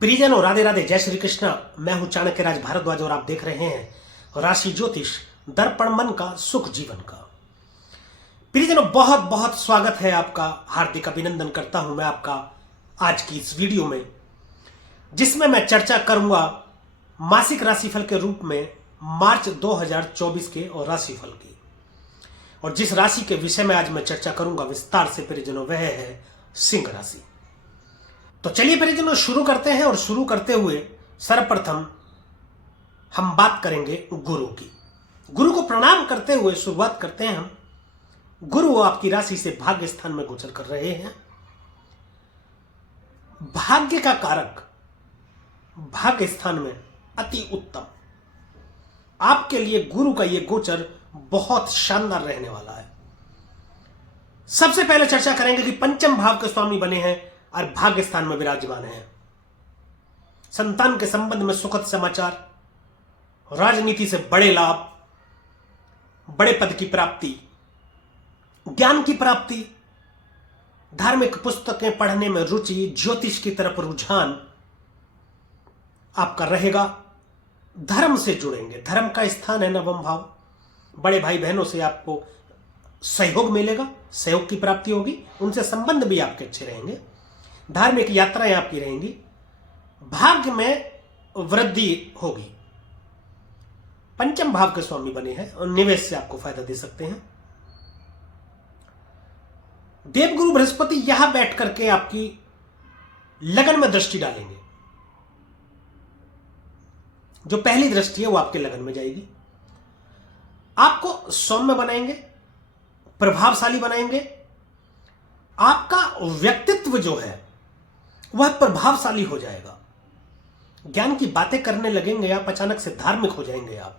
प्रियजनों, राधे राधे, जय श्री कृष्ण। मैं हूं चाणक्य राज भारद्वाज और आप देख रहे हैं राशि ज्योतिष दर्पण मन का सुख जीवन का। प्रियजनों, बहुत बहुत स्वागत है आपका, हार्दिक अभिनंदन करता हूं मैं आपका आज की इस वीडियो में, जिसमें मैं चर्चा करूंगा मासिक राशिफल के रूप में मार्च 2024 के और राशिफल की। और जिस राशि के विषय में आज मैं चर्चा करूंगा विस्तार से प्रियजनों, वह है सिंह राशि। तो चलिए प्रियजनों शुरू करते हैं। और शुरू करते हुए सर्वप्रथम हम बात करेंगे गुरु की। गुरु को प्रणाम करते हुए शुरुआत करते हैं हम। गुरु आपकी राशि से भाग्य स्थान में गोचर कर रहे हैं। भाग्य का कारक भाग्य स्थान में अति उत्तम। आपके लिए गुरु का यह गोचर बहुत शानदार रहने वाला है। सबसे पहले चर्चा करेंगे कि पंचम भाव के स्वामी बने हैं और भाग्य स्थान में विराजमान हैं। संतान के संबंध में सुखद समाचार, राजनीति से बड़े लाभ, बड़े पद की प्राप्ति, ज्ञान की प्राप्ति, धार्मिक पुस्तकें पढ़ने में रुचि, ज्योतिष की तरफ रुझान आपका रहेगा। धर्म से जुड़ेंगे, धर्म का स्थान है नवम भाव। बड़े भाई बहनों से आपको सहयोग मिलेगा, सहयोग की प्राप्ति होगी, उनसे संबंध भी आपके अच्छे रहेंगे। धार्मिक यात्राएं आपकी रहेंगी। भाग्य में वृद्धि होगी। पंचम भाव के स्वामी बने हैं और निवेश से आपको फायदा दे सकते हैं। देवगुरु बृहस्पति यहां बैठ करके आपकी लगन में दृष्टि डालेंगे। जो पहली दृष्टि है वो आपके लगन में जाएगी। आपको सौम्य बनाएंगे, प्रभावशाली बनाएंगे। आपका व्यक्तित्व जो है वह प्रभावशाली हो जाएगा। ज्ञान की बातें करने लगेंगे आप, अचानक से धार्मिक हो जाएंगे आप।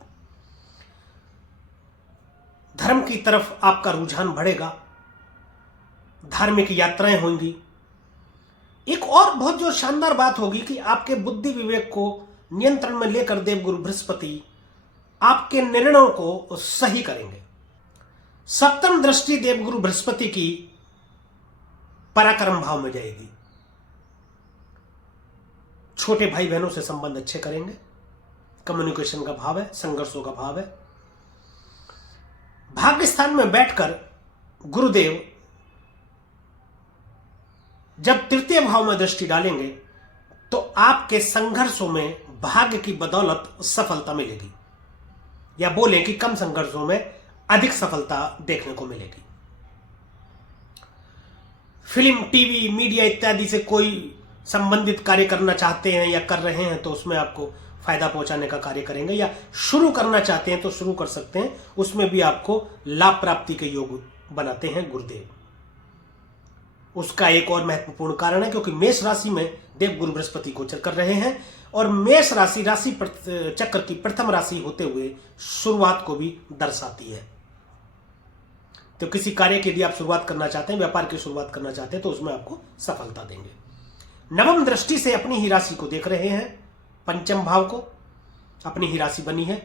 धर्म की तरफ आपका रुझान बढ़ेगा। धार्मिक यात्राएं होंगी। एक और बहुत जो शानदार बात होगी कि आपके बुद्धि विवेक को नियंत्रण में लेकर देवगुरु बृहस्पति आपके निर्णयों को सही करेंगे। सप्तम दृष्टि देवगुरु बृहस्पति की पराक्रम भाव में जाएगी। छोटे भाई बहनों से संबंध अच्छे करेंगे। कम्युनिकेशन का भाव है, संघर्षों का भाव है। भाग्य स्थान में बैठकर गुरुदेव जब तृतीय भाव में दृष्टि डालेंगे तो आपके संघर्षों में भाग्य की बदौलत सफलता मिलेगी, या बोले कि कम संघर्षों में अधिक सफलता देखने को मिलेगी। फिल्म, टीवी, मीडिया इत्यादि से कोई संबंधित कार्य करना चाहते हैं या कर रहे हैं तो उसमें आपको फायदा पहुंचाने का कार्य करेंगे, या शुरू करना चाहते हैं तो शुरू कर सकते हैं, उसमें भी आपको लाभ प्राप्ति के योग बनाते हैं गुरुदेव। उसका एक और महत्वपूर्ण कारण है क्योंकि मेष राशि में देवगुरु बृहस्पति गोचर कर रहे हैं और मेष राशि राशि चक्र की प्रथम राशि होते हुए शुरुआत को भी दर्शाती है। तो किसी कार्य की यदि आप शुरुआत करना चाहते हैं, व्यापार की शुरुआत करना चाहते हैं तो उसमें आपको सफलता देंगे। नवम दृष्टि से अपनी ही राशि को देख रहे हैं, पंचम भाव को, अपनी ही राशि बनी है।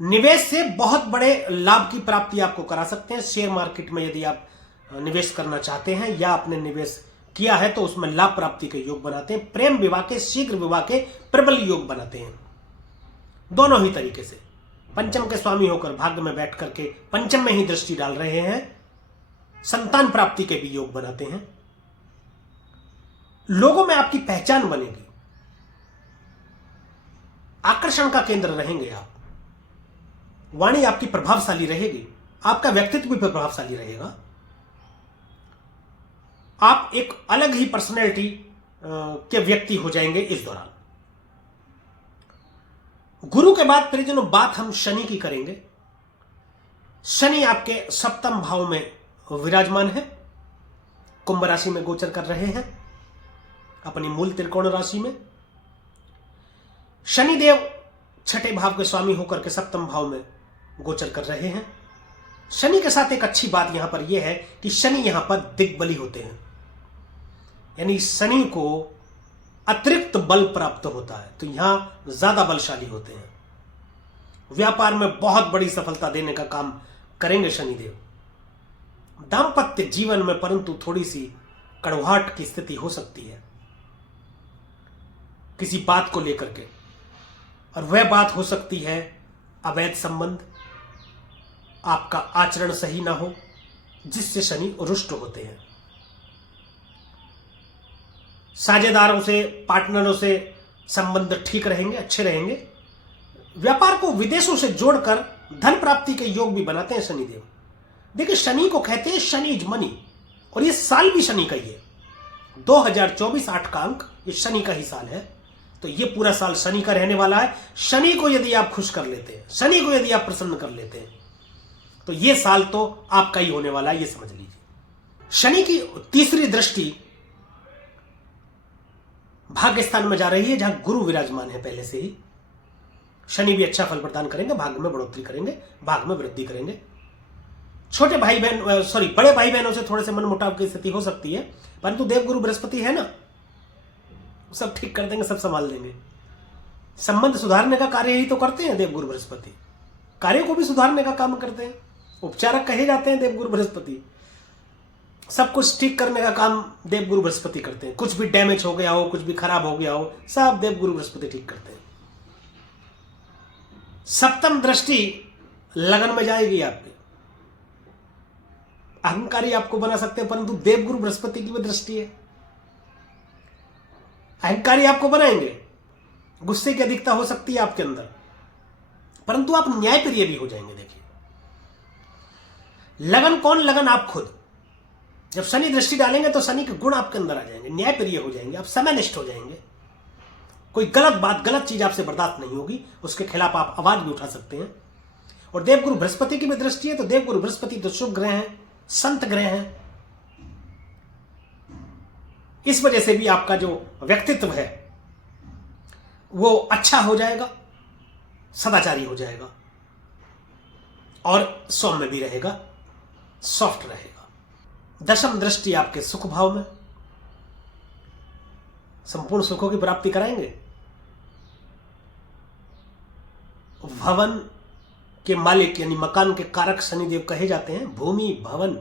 निवेश से बहुत बड़े लाभ की प्राप्ति आपको करा सकते हैं। शेयर मार्केट में यदि आप निवेश करना चाहते हैं या आपने निवेश किया है तो उसमें लाभ प्राप्ति के योग बनाते हैं। प्रेम विवाह के, शीघ्र विवाह के प्रबल योग बनाते हैं। दोनों ही तरीके से पंचम के स्वामी होकर भाग्य में बैठ करके पंचम में ही दृष्टि डाल रहे हैं। संतान प्राप्ति के भी योग बनाते हैं। लोगों में आपकी पहचान बनेगी। आकर्षण का केंद्र रहेंगे आप। वाणी आपकी प्रभावशाली रहेगी। आपका व्यक्तित्व भी प्रभावशाली रहेगा। आप एक अलग ही पर्सनैलिटी के व्यक्ति हो जाएंगे इस दौरान। गुरु के बाद प्रियजनों बात हम शनि की करेंगे। शनि आपके सप्तम भाव में विराजमान है। कुंभ राशि में गोचर कर रहे हैं, अपनी मूल त्रिकोण राशि में। शनिदेव छठे भाव के स्वामी होकर के सप्तम भाव में गोचर कर रहे हैं। शनि के साथ एक अच्छी बात यहां पर यह है कि शनि यहां पर दिग्बली होते हैं, यानी शनि को अतिरिक्त बल प्राप्त होता है, तो यहां ज्यादा बलशाली होते हैं। व्यापार में बहुत बड़ी सफलता देने का काम करेंगे शनिदेव। दाम्पत्य जीवन में परंतु थोड़ी सी कड़वाहट की स्थिति हो सकती है। किसी बात को लेकर के, और वह बात हो सकती है अवैध संबंध, आपका आचरण सही ना हो, जिससे शनि रुष्ट होते हैं। साझेदारों से, पार्टनरों से संबंध ठीक रहेंगे, अच्छे रहेंगे। व्यापार को विदेशों से जोड़कर धन प्राप्ति के योग भी बनाते हैं शनिदेव। देखिए, शनि को कहते हैं शनि इज मनी, और ये साल भी शनि का ही है। 2024 8 का अंक ये शनि का ही साल है, तो ये पूरा साल शनि का रहने वाला है। शनि को यदि आप खुश कर लेते हैं, शनि को यदि आप प्रसन्न कर लेते हैं, तो ये साल तो आपका ही होने वाला है, ये समझ लीजिए। शनि की तीसरी दृष्टि भाग्य स्थान में जा रही है, जहां गुरु विराजमान है पहले से ही। शनि भी अच्छा फल प्रदान करेंगे, भाग्य में बढ़ोतरी करेंगे, भाग्य में वृद्धि करेंगे। छोटे भाई बहन बड़े भाई बहनों से थोड़े से मनमुटाव की स्थिति हो सकती है, परंतु देवगुरु बृहस्पति है ना, सब ठीक कर देंगे, सब संभाल देंगे। संबंध सुधारने का कार्य ही तो करते हैं देवगुरु बृहस्पति, कार्यों को भी सुधारने का काम करते हैं। उपचारक कहे जाते हैं देवगुरु बृहस्पति। सब कुछ ठीक करने का काम देवगुरु बृहस्पति करते हैं। कुछ भी डैमेज हो गया हो, कुछ भी खराब हो गया हो, सब देवगुरु बृहस्पति ठीक करते हैं। सप्तम दृष्टि लगन में जाएगी आपके, अहंकारी आपको बना सकते हैं, परंतु देवगुरु बृहस्पति की भी दृष्टि है। अहंकारी आपको बनाएंगे, गुस्से की अधिकता हो सकती है आपके अंदर, परंतु आप न्यायप्रिय भी हो जाएंगे। देखिए, लगन कौन? लगन आप खुद। जब शनि दृष्टि डालेंगे तो शनि के गुण आपके अंदर आ जाएंगे, न्यायप्रिय हो जाएंगे, आप समयनिष्ठ हो जाएंगे। कोई गलत बात, गलत चीज आपसे बर्दाश्त नहीं होगी, उसके खिलाफ आप आवाज भी उठा सकते हैं। और देवगुरु बृहस्पति की भी दृष्टि है, तो देवगुरु बृहस्पति तो शुभ ग्रह हैं, संत ग्रह हैं। इस वजह से भी आपका जो व्यक्तित्व है वो अच्छा हो जाएगा, सदाचारी हो जाएगा, और सौम्य भी रहेगा, सॉफ्ट रहेगा। दशम दृष्टि आपके सुख भाव में, संपूर्ण सुखों की प्राप्ति कराएंगे। भवन के मालिक यानी मकान के कारक शनिदेव कहे जाते हैं। भूमि, भवन,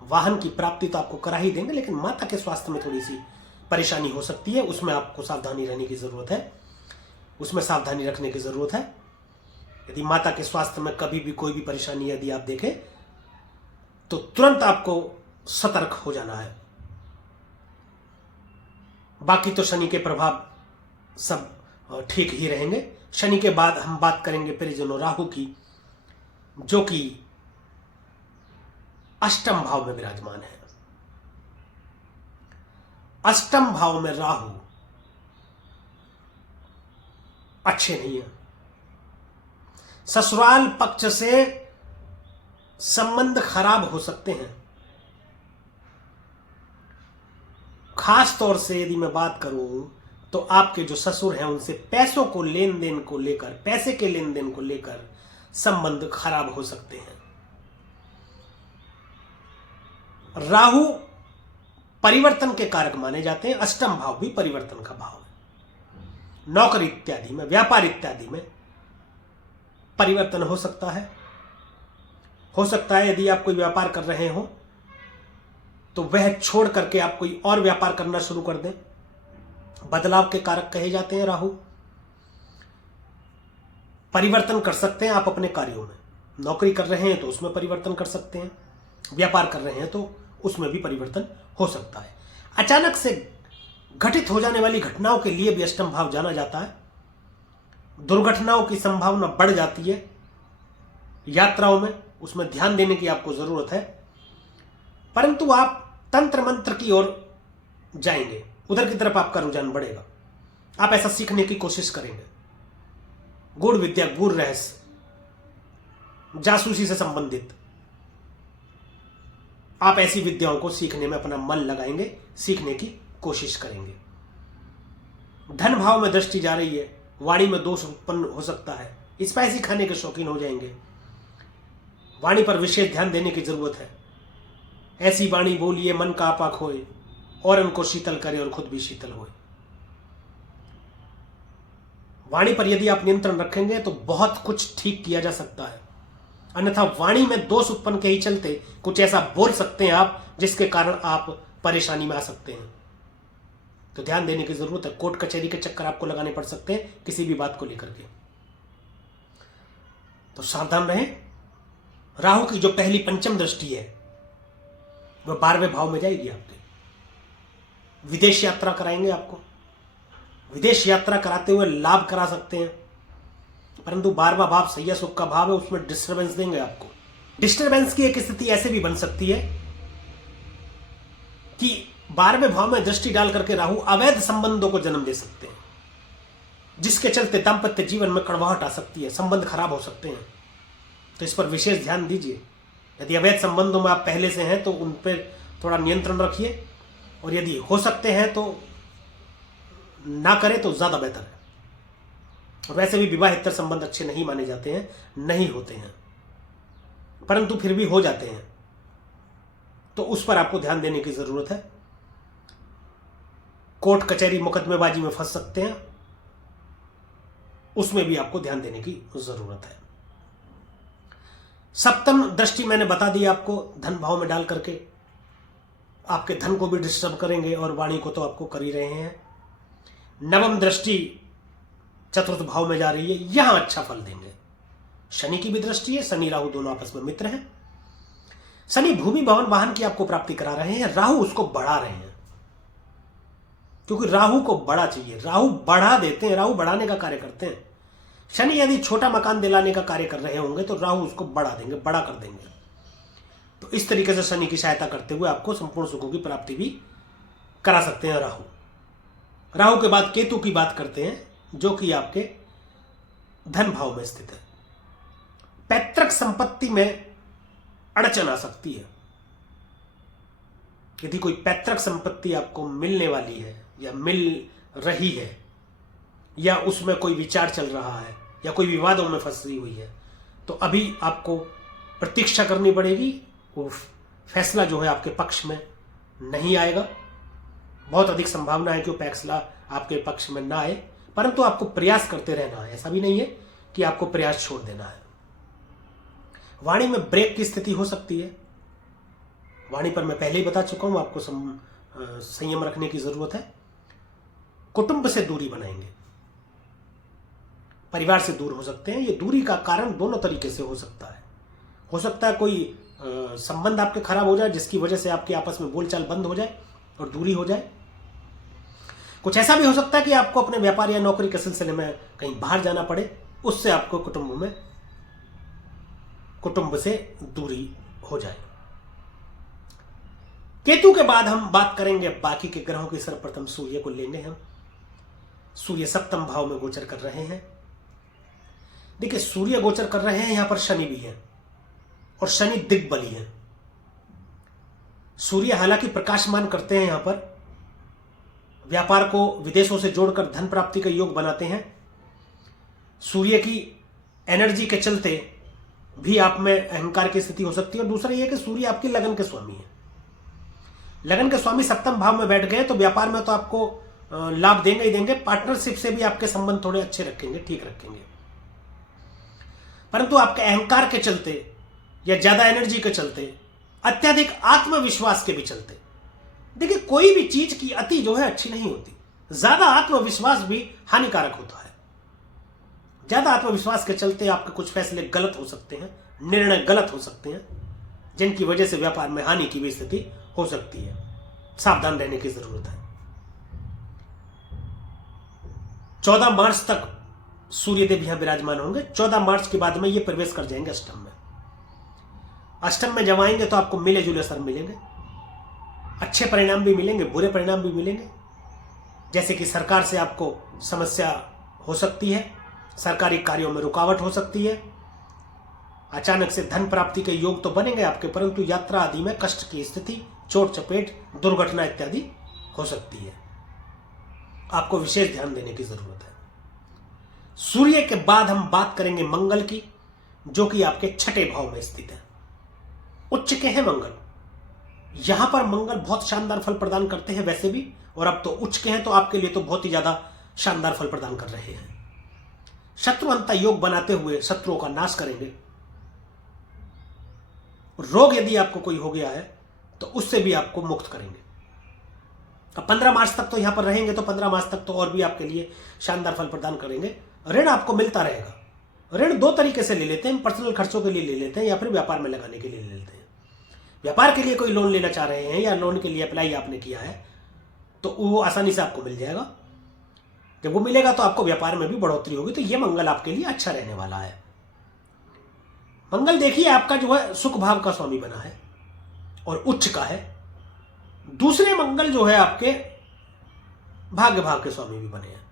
वाहन की प्राप्ति तो आपको करा ही देंगे, लेकिन माता के स्वास्थ्य में थोड़ी सी परेशानी हो सकती है, उसमें आपको सावधानी रहने की जरूरत है, उसमें सावधानी रखने की जरूरत है। यदि माता के स्वास्थ्य में कभी भी कोई भी परेशानी यदि आप देखें तो तुरंत आपको सतर्क हो जाना है। बाकी तो शनि के प्रभाव सब ठीक ही रहेंगे। शनि के बाद हम बात करेंगे परिजनों राहु की, जो कि अष्टम भाव में विराजमान है। अष्टम भाव में राहु अच्छे नहीं है। ससुराल पक्ष से संबंध खराब हो सकते हैं। खास तौर से यदि मैं बात करूं तो आपके जो ससुर हैं उनसे पैसों को लेन देन को लेकर, पैसे के लेन देन को लेकर संबंध खराब हो सकते हैं। राहु परिवर्तन के कारक माने जाते हैं। अष्टम भाव भी परिवर्तन का भाव है। नौकरी इत्यादि में, व्यापार इत्यादि में परिवर्तन हो सकता है। हो सकता है यदि आप कोई व्यापार कर रहे हो तो वह छोड़ करके आप कोई और व्यापार करना शुरू कर दें। बदलाव के कारक कहे जाते हैं राहु। परिवर्तन कर सकते हैं आप अपने कार्यों में। नौकरी कर रहे हैं तो उसमें परिवर्तन कर सकते हैं, व्यापार कर रहे हैं तो उसमें भी परिवर्तन हो सकता है। अचानक से घटित हो जाने वाली घटनाओं के लिए भी अष्टम भाव जाना जाता है। दुर्घटनाओं की संभावना बढ़ जाती है यात्राओं में, उसमें ध्यान देने की आपको जरूरत है। परंतु आप तंत्र मंत्र की ओर जाएंगे, उधर की तरफ आपका रुझान बढ़ेगा। आप ऐसा सीखने की कोशिश करेंगे। गूढ़ विद्या, गूढ़ रहस्य, जासूसी से संबंधित आप ऐसी विद्याओं को सीखने में अपना मन लगाएंगे, सीखने की कोशिश करेंगे। धन भाव में दृष्टि जा रही है, वाणी में दोष उत्पन्न हो सकता है। स्पाइसी खाने के शौकीन हो जाएंगे। वाणी पर विशेष ध्यान देने की जरूरत है। ऐसी वाणी बोलिए मन का आपा खोए, और उनको शीतल करे और खुद भी शीतल होए। वाणी पर यदि आप नियंत्रण रखेंगे तो बहुत कुछ ठीक किया जा सकता है। अन्यथा वाणी में दोष उत्पन्न के ही चलते कुछ ऐसा बोल सकते हैं आप जिसके कारण आप परेशानी में आ सकते हैं। तो ध्यान देने की जरूरत है। कोर्ट कचहरी के चक्कर आपको लगाने पड़ सकते हैं किसी भी बात को लेकर के, तो सावधान रहें। राहु की जो पहली पंचम दृष्टि है वह 12वें भाव में जाएगी आपके। विदेश यात्रा कराएंगे आपको, विदेश यात्रा कराते हुए लाभ करा सकते हैं, परंतु 12वां भाव सैया सुख का भाव है, उसमें डिस्टर्बेंस देंगे आपको। डिस्टर्बेंस की एक स्थिति ऐसे भी बन सकती है कि 12वें भाव में दृष्टि डाल करके राहु अवैध संबंधों को जन्म दे सकते हैं, जिसके चलते दाम्पत्य जीवन में कड़वाहट आ सकती है, संबंध खराब हो सकते हैं। तो इस पर विशेष ध्यान दीजिए। यदि अवैध संबंधों में आप पहले से हैं तो उन पर थोड़ा नियंत्रण रखिए, और यदि हो सकते हैं तो ना करें तो ज्यादा बेहतर है। और वैसे भी विवाहेतर संबंध अच्छे नहीं माने जाते हैं, नहीं होते हैं, परंतु फिर भी हो जाते हैं, तो उस पर आपको ध्यान देने की जरूरत है। कोर्ट कचहरी मुकदमेबाजी में फंस सकते हैं, उसमें भी आपको ध्यान देने की जरूरत है। सप्तम दृष्टि मैंने बता दी आपको, धन भाव में डाल करके आपके धन को भी डिस्टर्ब करेंगे और वाणी को तो आपको कर ही रहे हैं। नवम दृष्टि चतुर्थ भाव में जा रही है, यहां अच्छा फल देंगे। शनि की भी दृष्टि है, शनि राहु दोनों आपस में मित्र हैं। शनि भूमि भवन वाहन की आपको प्राप्ति करा रहे हैं, राहु उसको बढ़ा रहे हैं, क्योंकि राहु को बड़ा चाहिए। राहु बढ़ा देते हैं, राहु बढ़ाने का कार्य करते हैं। शनि यदि छोटा मकान दिलाने का कार्य कर रहे होंगे तो राहु उसको बढ़ा देंगे, बड़ा कर देंगे। तो इस तरीके से शनि की सहायता करते हुए आपको संपूर्ण सुखों की प्राप्ति भी करा सकते हैं राहु। राहु के बाद केतु की बात करते हैं, जो कि आपके धन भाव में स्थित है। पैतृक संपत्ति में अड़चन आ सकती है। यदि कोई पैतृक संपत्ति आपको मिलने वाली है या मिल रही है, या उसमें कोई विचार चल रहा है, या कोई विवादों में फंसी हुई है, तो अभी आपको प्रतीक्षा करनी पड़ेगी। वो फैसला जो है आपके पक्ष में नहीं आएगा। बहुत अधिक संभावना है कि वो फैसला आपके पक्ष में ना आए, परंतु आपको प्रयास करते रहना है। ऐसा भी नहीं है कि आपको प्रयास छोड़ देना है। वाणी में ब्रेक की स्थिति हो सकती है। वाणी पर मैं पहले ही बता चुका हूं, आपको संयम रखने की जरूरत है। कुटुंब से दूरी बनाएंगे, परिवार से दूर हो सकते हैं। ये दूरी का कारण दोनों तरीके से हो सकता है। हो सकता है कोई संबंध आपके खराब हो जाए, जिसकी वजह से आपके आपस में बोलचाल बंद हो जाए और दूरी हो जाए। कुछ ऐसा भी हो सकता है कि आपको अपने व्यापार या नौकरी के सिलसिले में कहीं बाहर जाना पड़े, उससे आपको कुटुंब से दूरी हो जाए। केतु के बाद हम बात करेंगे बाकी के ग्रहों की। सर्वप्रथम सूर्य को लेंगे हम। सूर्य सप्तम भाव में गोचर कर रहे हैं। देखिए, सूर्य गोचर कर रहे हैं, यहां पर शनि भी है, और शनि दिग्बली है। सूर्य हालांकि प्रकाशमान करते हैं, यहां पर व्यापार को विदेशों से जोड़कर धन प्राप्ति का योग बनाते हैं। सूर्य की एनर्जी के चलते भी आप में अहंकार की स्थिति हो सकती है। और दूसरा यह कि सूर्य आपकी लगन के स्वामी है। लगन के स्वामी सप्तम भाव में बैठ गए तो व्यापार में तो आपको लाभ देंगे ही देंगे, पार्टनरशिप से भी आपके संबंध थोड़े अच्छे रखेंगे, ठीक रखेंगे। परंतु आपके अहंकार के चलते या ज्यादा एनर्जी के चलते, अत्यधिक आत्मविश्वास के भी चलते, देखिए कोई भी चीज की अति जो है अच्छी नहीं होती। ज्यादा आत्मविश्वास भी हानिकारक होता है। ज्यादा आत्मविश्वास के चलते आपके कुछ फैसले गलत हो सकते हैं, निर्णय गलत हो सकते हैं, जिनकी वजह से व्यापार में हानि की भी स्थिति हो सकती है। सावधान रहने की जरूरत है। 14 मार्च तक सूर्यदेव यहां विराजमान होंगे। 14 मार्च के बाद में ये प्रवेश कर जाएंगे अष्टम में। अष्टम में जब आएंगे तो आपको मिले जुले असर मिलेंगे। अच्छे परिणाम भी मिलेंगे, बुरे परिणाम भी मिलेंगे। जैसे कि सरकार से आपको समस्या हो सकती है, सरकारी कार्यों में रुकावट हो सकती है, अचानक से धन प्राप्ति के योग तो बनेंगे आपके, परंतु यात्रा आदि में कष्ट की स्थिति, चोट चपेट, दुर्घटना इत्यादि हो सकती है। आपको विशेष ध्यान देने की जरूरत है। सूर्य के बाद हम बात करेंगे मंगल की, जो कि आपके छठे भाव में स्थित है। उच्च के हैं मंगल। यहां पर मंगल बहुत शानदार फल प्रदान करते हैं वैसे भी, और अब तो उच्च के हैं तो आपके लिए तो बहुत ही ज्यादा शानदार फल प्रदान कर रहे हैं। शत्रुअंता योग बनाते हुए शत्रुओं का नाश करेंगे। रोग यदि आपको कोई हो गया है तो उससे भी आपको मुक्त करेंगे। अब 15 मार्च तक तो यहां पर रहेंगे, तो 15 मार्च तक तो और भी आपके लिए शानदार फल प्रदान करेंगे। ऋण आपको मिलता रहेगा। ऋण दो तरीके से ले लेते हैं, पर्सनल खर्चों के लिए ले लेते हैं या फिर व्यापार में लगाने के लिए ले लेते हैं। व्यापार के लिए कोई लोन लेना चाह रहे हैं या लोन के लिए अप्लाई आपने किया है तो वो आसानी से आपको मिल जाएगा। जब वो मिलेगा तो आपको व्यापार में भी बढ़ोतरी होगी। तो ये मंगल आपके लिए अच्छा रहने वाला है। मंगल देखिए आपका जो है सुख भाव का स्वामी बना है और उच्च का है। दूसरे मंगल जो है आपके भाग्य भाव के स्वामी भी बने हैं।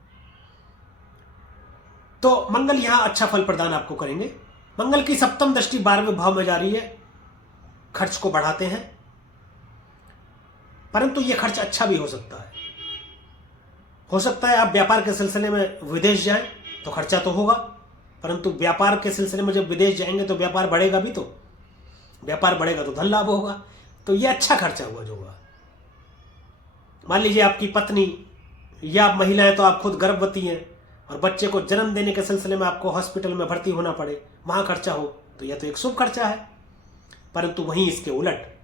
तो मंगल यहां अच्छा फल प्रदान आपको करेंगे। मंगल की सप्तम दृष्टि 12वें भाव में जा रही है, खर्च को बढ़ाते हैं, परंतु यह खर्च अच्छा भी हो सकता है। हो सकता है आप व्यापार के सिलसिले में विदेश जाएं तो खर्चा तो होगा, परंतु व्यापार के सिलसिले में जब विदेश जाएंगे तो व्यापार बढ़ेगा भी, तो व्यापार बढ़ेगा तो धन लाभ होगा। तो यह अच्छा खर्चा हुआ जो होगा। मान लीजिए आपकी पत्नी या आप महिलाएं तो आप खुद गर्भवती हैं और बच्चे को जन्म देने के सिलसिले में आपको हॉस्पिटल में भर्ती होना पड़े, वहां खर्चा हो, तो यह तो एक शुभ खर्चा है। परंतु वहीं इसके उलट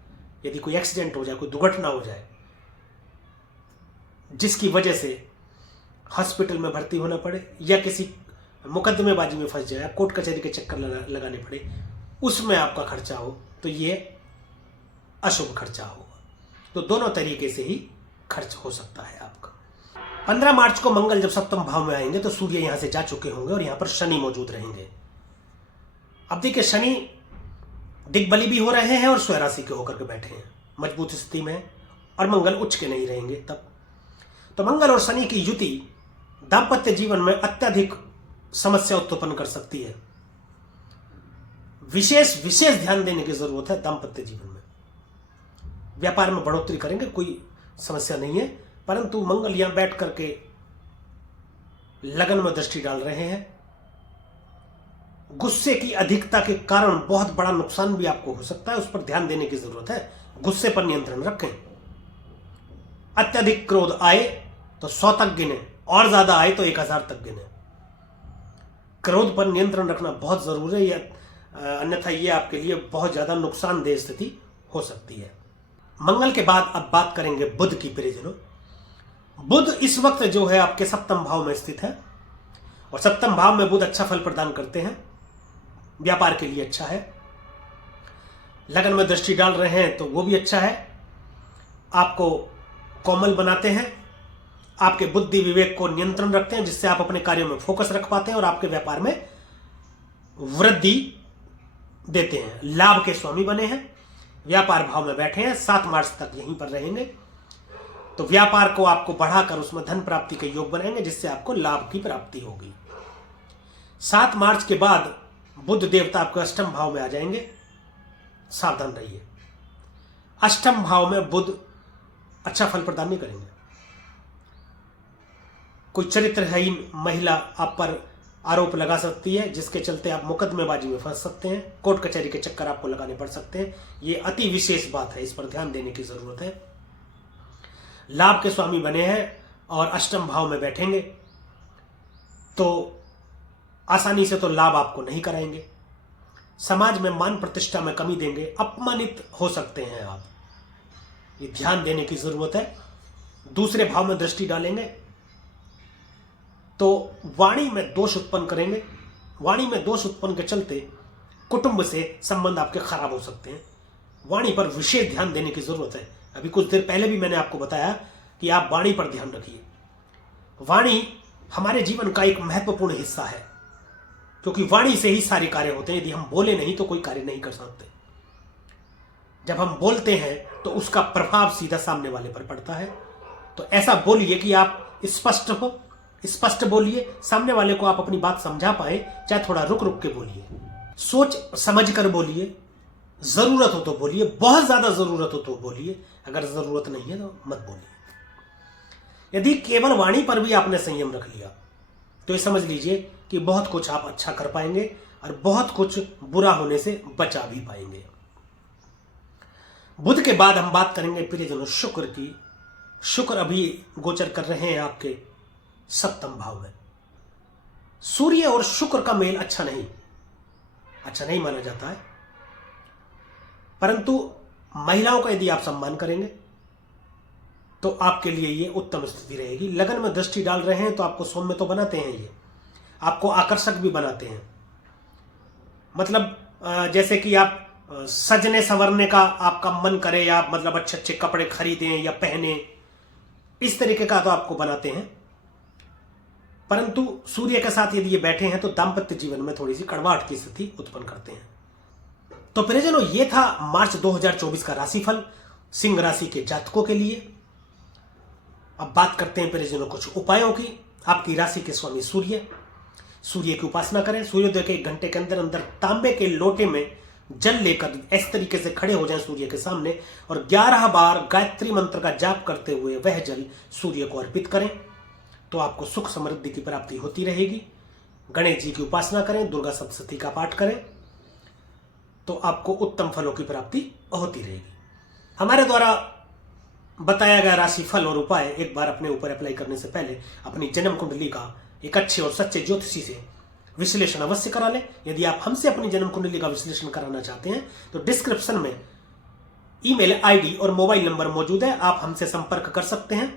यदि कोई एक्सीडेंट हो जाए, कोई दुर्घटना हो जाए जिसकी वजह से हॉस्पिटल में भर्ती होना पड़े या किसी मुकदमेबाजी में फंस जाए, कोर्ट कचहरी के चक्कर लगाने पड़े, उसमें आपका खर्चा हो, तो ये अशुभ खर्चा होगा। तो दोनों तरीके से ही खर्च हो सकता है आपका। 15 मार्च को मंगल जब सप्तम भाव में आएंगे तो सूर्य यहां से जा चुके होंगे और यहां पर शनि मौजूद रहेंगे। अब देखिए शनि दिग्बली भी हो रहे हैं और स्वराशि के होकर के बैठे हैं, मजबूत स्थिति में, और मंगल उच्च के नहीं रहेंगे तब। तो मंगल और शनि की युति दाम्पत्य जीवन में अत्यधिक समस्या उत्पन्न कर सकती है। विशेष ध्यान देने की जरूरत है दाम्पत्य जीवन में। व्यापार में बढ़ोतरी करेंगे, कोई समस्या नहीं है, परंतु मंगल यहां बैठ करके लगन में दृष्टि डाल रहे हैं। गुस्से की अधिकता के कारण बहुत बड़ा नुकसान भी आपको हो सकता है, उस पर ध्यान देने की जरूरत है। गुस्से पर नियंत्रण रखें। अत्यधिक क्रोध आए तो 100 तक गिने, और ज्यादा आए तो 1000 तक गिने। क्रोध पर नियंत्रण रखना बहुत जरूरी है, अन्यथा यह आपके लिए बहुत ज्यादा नुकसानदेह स्थिति हो सकती है। मंगल के बाद अब बात करेंगे बुध की प्रियजनों। बुध इस वक्त जो है आपके सप्तम भाव में स्थित है और सप्तम भाव में बुध अच्छा फल प्रदान करते हैं, व्यापार के लिए अच्छा है। लगन में दृष्टि डाल रहे हैं तो वो भी अच्छा है। आपको कोमल बनाते हैं, आपके बुद्धि विवेक को नियंत्रण रखते हैं, जिससे आप अपने कार्यों में फोकस रख पाते हैं और आपके व्यापार में वृद्धि देते हैं। लाभ के स्वामी बने हैं, व्यापार भाव में बैठे हैं, 7 मार्च तक यहीं पर रहेंगे। तो व्यापार को आपको बढ़ाकर उसमें धन प्राप्ति के योग बनाएंगे, जिससे आपको लाभ की प्राप्ति होगी। 7 मार्च के बाद बुध देवता आपके अष्टम भाव में आ जाएंगे, सावधान रहिए। अष्टम भाव में बुध अच्छा फल प्रदान नहीं करेंगे। कोई चरित्रहीन महिला आप पर आरोप लगा सकती है, जिसके चलते आप मुकदमेबाजी में फंस सकते हैं, कोर्ट कचहरी के चक्कर आपको लगाने पड़ सकते हैं। ये अति विशेष बात है, इस पर ध्यान देने की जरूरत है। लाभ के स्वामी बने हैं और अष्टम भाव में बैठेंगे तो आसानी से तो लाभ आपको नहीं कराएंगे। समाज में मान प्रतिष्ठा में कमी देंगे, अपमानित हो सकते हैं आप, ये ध्यान देने की जरूरत है। दूसरे भाव में दृष्टि डालेंगे तो वाणी में दोष उत्पन्न करेंगे। वाणी में दोष उत्पन्न के चलते कुटुंब से संबंध आपके खराब हो सकते हैं। वाणी पर विशेष ध्यान देने की जरूरत है। अभी कुछ देर पहले भी मैंने आपको बताया कि आप वाणी पर ध्यान रखिए। वाणी हमारे जीवन का एक महत्वपूर्ण हिस्सा है, क्योंकि वाणी से ही सारे कार्य होते हैं। यदि हम बोले नहीं तो कोई कार्य नहीं कर सकते। जब हम बोलते हैं तो उसका प्रभाव सीधा सामने वाले पर पड़ता है। तो ऐसा बोलिए कि आप स्पष्ट हो, स्पष्ट बोलिए, सामने वाले को आप अपनी बात समझा पाए, चाहे थोड़ा रुक रुक के बोलिए, सोच समझ कर बोलिए। जरूरत हो तो बोलिए, बहुत ज्यादा जरूरत हो तो बोलिए, अगर जरूरत नहीं है तो मत बोलिए। यदि केवल वाणी पर भी आपने संयम रख लिया तो ये समझ लीजिए कि बहुत कुछ आप अच्छा कर पाएंगे और बहुत कुछ बुरा होने से बचा भी पाएंगे। बुध के बाद हम बात करेंगे प्रियजनों शुक्र की। शुक्र अभी गोचर कर रहे हैं आपके सप्तम भाव में। सूर्य और शुक्र का मेल अच्छा नहीं माना जाता है, परंतु महिलाओं का यदि आप सम्मान करेंगे, तो आपके लिए ये उत्तम स्थिति रहेगी। लगन में दृष्टि डाल रहे हैं तो आपको सौम्य तो बनाते हैं, ये आपको आकर्षक भी बनाते हैं। मतलब जैसे कि आप सजने संवरने का आपका मन करे, या मतलब अच्छे अच्छे कपड़े खरीदें या पहने, इस तरीके का तो आपको बनाते हैं। परंतु सूर्य के साथ यदि ये बैठे हैं तो दाम्पत्य जीवन में थोड़ी सी कड़वाहट की स्थिति उत्पन्न करते हैं। तो प्रियजनों, ये था मार्च 2024 का राशिफल सिंह राशि के जातकों के लिए। अब बात करते हैं प्रियजनों कुछ उपायों की। आपकी राशि के स्वामी सूर्य की उपासना करें। सूर्योदय के 1 घंटे के अंदर अंदर तांबे के लोटे में जल लेकर इस तरीके से खड़े हो जाएं सूर्य के सामने और 11 बार गायत्री मंत्र का जाप करते हुए वह जल सूर्य को अर्पित करें, तो आपको सुख समृद्धि की प्राप्ति होती रहेगी। गणेश जी की उपासना करें, दुर्गा सप्तशती का पाठ करें, तो आपको उत्तम फलों की प्राप्ति होती रहेगी। हमारे द्वारा बताया गया राशिफल और उपाय एक बार अपने ऊपर अप्लाई करने से पहले अपनी जन्म कुंडली का एक अच्छे और सच्चे ज्योतिषी से विश्लेषण अवश्य करा लें। यदि आप हमसे अपनी जन्म कुंडली का विश्लेषण कराना चाहते हैं तो डिस्क्रिप्शन में ईमेल आईडी और मोबाइल नंबर मौजूद है, आप हमसे संपर्क कर सकते हैं।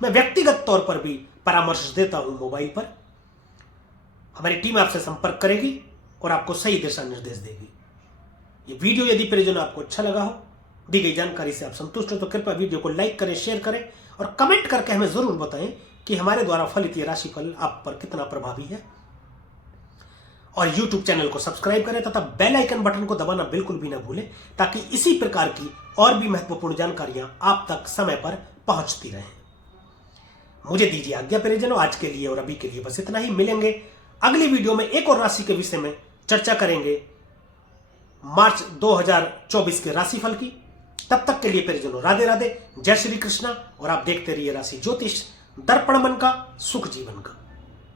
मैं व्यक्तिगत तौर पर भी परामर्श देता हूं मोबाइल पर। हमारी टीम आपसे संपर्क करेगी और आपको सही दिशा निर्देश देगी। ये वीडियो यदि प्रियजनों आपको अच्छा लगा हो, दी गई जानकारी से आप संतुष्ट हो, तो कृपया वीडियो को लाइक करें, शेयर करें और कमेंट करके हमें जरूर बताएं कि हमारे द्वारा फलित ये राशिफल आप पर कितना प्रभावी है। और YouTube चैनल को सब्सक्राइब करें तथा बेल आइकन बटन को दबाना बिल्कुल भी ना भूलें, ताकि इसी प्रकार की और भी महत्वपूर्ण जानकारियां आप तक समय पर पहुंचती रहें। मुझे दीजिए आज्ञा प्रियजनों, आज के लिए और अभी के लिए बस इतना ही। मिलेंगे अगली वीडियो में एक और राशि के विषय में चर्चा करेंगे, मार्च 2024 के राशिफल की। तब तक के लिए प्रियजनों राधे राधे, जय श्री कृष्णा। और आप देखते रहिए राशि ज्योतिष, दर्पण मन का, सुख जीवन का।